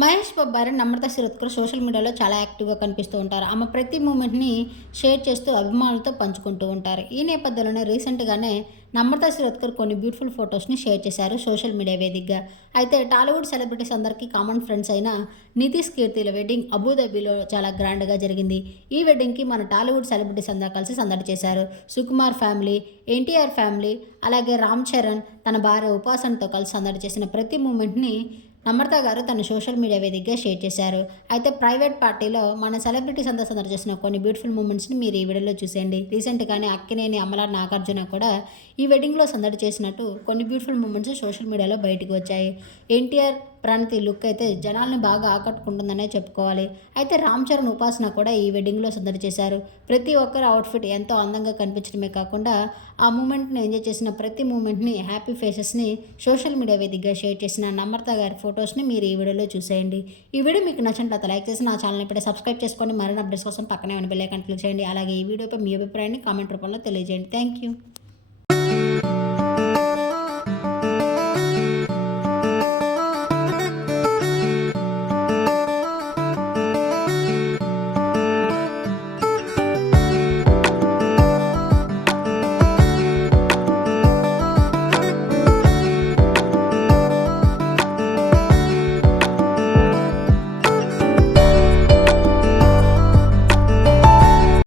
మహేష్ బాబు భార్య నమ్రత శిరోద్కర్ సోషల్ మీడియాలో చాలా యాక్టివ్గా కనిపిస్తూ ఉంటారు. ఆమె ప్రతి మూమెంట్ని షేర్ చేస్తూ అభిమానులతో పంచుకుంటూ ఉంటారు. ఈ నేపథ్యంలోనే రీసెంట్గానే నమ్రత శిరోద్కర్ కొన్ని బ్యూటిఫుల్ ఫొటోస్ని షేర్ చేశారు సోషల్ మీడియా వేదికగా. అయితే టాలీవుడ్ సెలబ్రిటీస్ అందరికీ కామన్ ఫ్రెండ్స్ అయిన నితీష్ కీర్తిల వెడ్డింగ్ అబుదాబిలో చాలా గ్రాండ్గా జరిగింది. ఈ వెడ్డింగ్కి మన టాలీవుడ్ సెలబ్రిటీస్ అందరూ కలిసి సందడి చేశారు. సుకుమార్ ఫ్యామిలీ ఎన్టీఆర్ ఫ్యామిలీ అలాగే రామ్ చరణ్ తన భార్య ఉపాసనతో కలిసి సందడి చేసిన ప్రతి మూమెంట్ని నమ్రత గారు తన సోషల్ మీడియా వేదికగా షేర్ చేశారు. అయితే ప్రైవేట్ పార్టీలో మన సెలబ్రిటీస్ అంతా సందడి చేసిన కొన్ని బ్యూటిఫుల్ మూమెంట్స్ని మీరు ఈ వీడియోలో చూసేయండి. రీసెంట్గానే అక్కినేని అమలా నాగార్జున కూడా ఈ వెడ్డింగ్లో సందడి చేసినట్టు కొన్ని బ్యూటిఫుల్ మూమెంట్స్ సోషల్ మీడియాలో బయటకు వచ్చాయి. ఎన్టీఆర్ ప్రణతి లుక్ అయితే జనాల్ని బాగా ఆకట్టుకుంటుందనే చెప్పుకోవాలి. అయితే రామ్ చరణ్ ఉపాసన కూడా ఈ వెడ్డింగ్లో సందడి చేశారు. ప్రతి ఒక్కరి అవుట్ఫిట్ ఎంతో అందంగా కనిపించడమే కాకుండా ఆ మూమెంట్ని ఎంజాయ్ చేసిన ప్రతి మూమెంట్ని హ్యాపీ ఫేసెస్ని సోషల్ మీడియా వేదికగా షేర్ చేసిన నమ్రత గారి ఫొటోస్ని మీరు ఈ వీడియోలో చూసేయండి. ఈ వీడియో మీకు నచ్చినట్లయితే లైక్ చేసి నా ఛానల్ ఇప్పుడే సబ్స్క్రైబ్ చేసుకొని మరిన్ని అప్డేట్స్ కోసం పక్కనే ఉన్న బెల్ ఐకాన్ క్లిక్ చేయండి. అలాగే ఈ వీడియోపై మీ అభిప్రాయాన్ని కామెంట్ రూపంలో తెలియజేయండి. Thank you